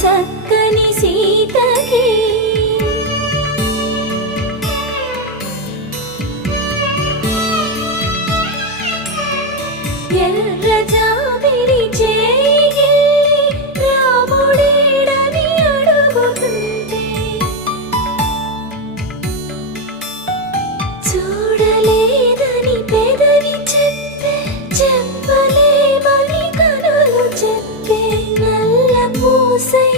చక్కని సీతకి ఎర్ర జాబిలి చేయి రాముడేడని అడుగుతుంటే చూడలేదని పెదవి చెప్పే చెప్పలేమని కనులు చెప్పే నల్ల పూసై